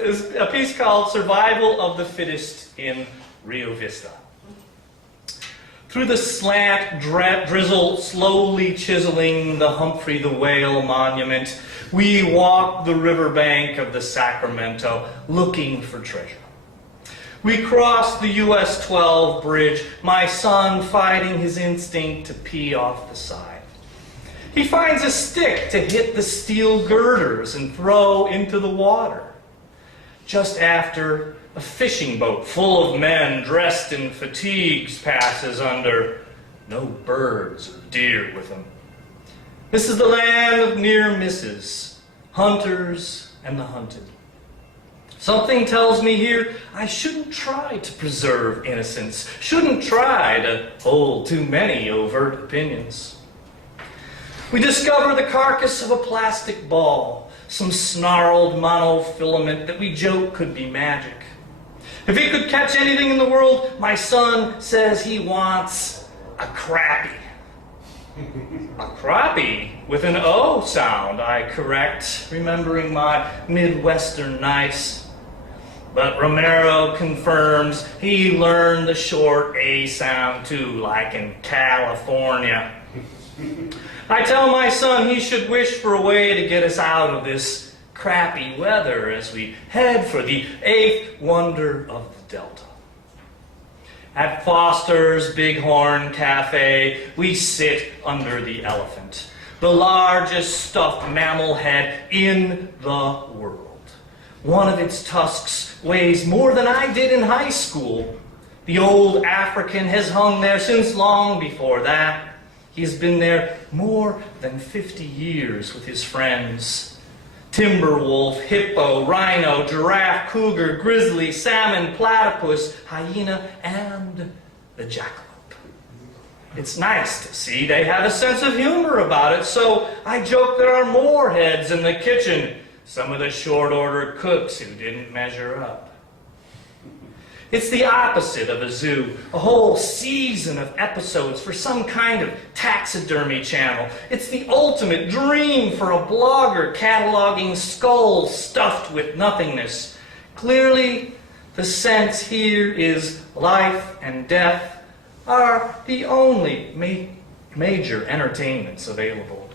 is a piece called Survival of the Fittest in Rio Vista. Through the slant drizzle slowly chiseling the Humphrey the Whale monument, we walk the riverbank of the Sacramento looking for treasure. We cross the US 12 bridge, my son fighting his instinct to pee off the side. He finds a stick to hit the steel girders and throw into the water. Just after, a fishing boat full of men dressed in fatigues passes under. No birds or deer with them. This is the land of near misses, hunters and the hunted. Something tells me here I shouldn't try to preserve innocence, shouldn't try to hold too many overt opinions. We discover the carcass of a plastic ball, some snarled monofilament that we joke could be magic. If he could catch anything in the world, my son says he wants a crappie. A crappie with an O sound, I correct, remembering my Midwestern nights. But Romero confirms he learned the short A sound too, like in California. I tell my son he should wish for a way to get us out of this crappy weather as we head for the eighth wonder of the Delta. At Foster's Bighorn Cafe, we sit under the elephant, the largest stuffed mammal head in the world. One of its tusks weighs more than I did in high school. The old African has hung there since long before that. He's been there more than 50 years with his friends. Timber wolf, hippo, rhino, giraffe, cougar, grizzly, salmon, platypus, hyena, and the jackalope. It's nice to see they have a sense of humor about it, so I joke there are more heads in the kitchen, some of the short-order cooks who didn't measure up. It's the opposite of a zoo, a whole season of episodes for some kind of taxidermy channel. It's the ultimate dream for a blogger cataloging skulls stuffed with nothingness. Clearly, the sense here is life and death are the only major entertainments available.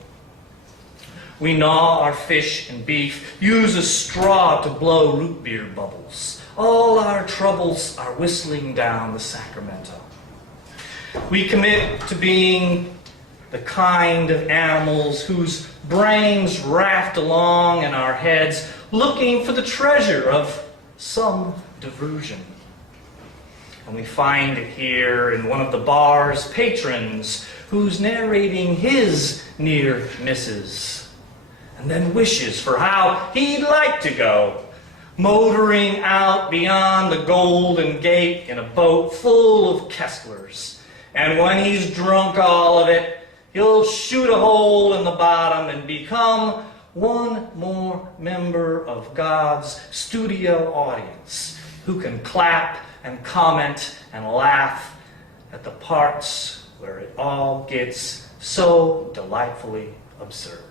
We gnaw our fish and beef, use a straw to blow root beer bubbles. All our troubles are whistling down the Sacramento. We commit to being the kind of animals whose brains raft along in our heads, looking for the treasure of some diversion. And we find it here in one of the bar's patrons, who's narrating his near misses, and then wishes for how he'd like to go, motoring out beyond the Golden Gate in a boat full of Kesslers. And when he's drunk all of it, he'll shoot a hole in the bottom and become one more member of God's studio audience who can clap and comment and laugh at the parts where it all gets so delightfully absurd.